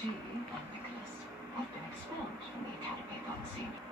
She and Nicholas have been expelled from the Academy of Unseen.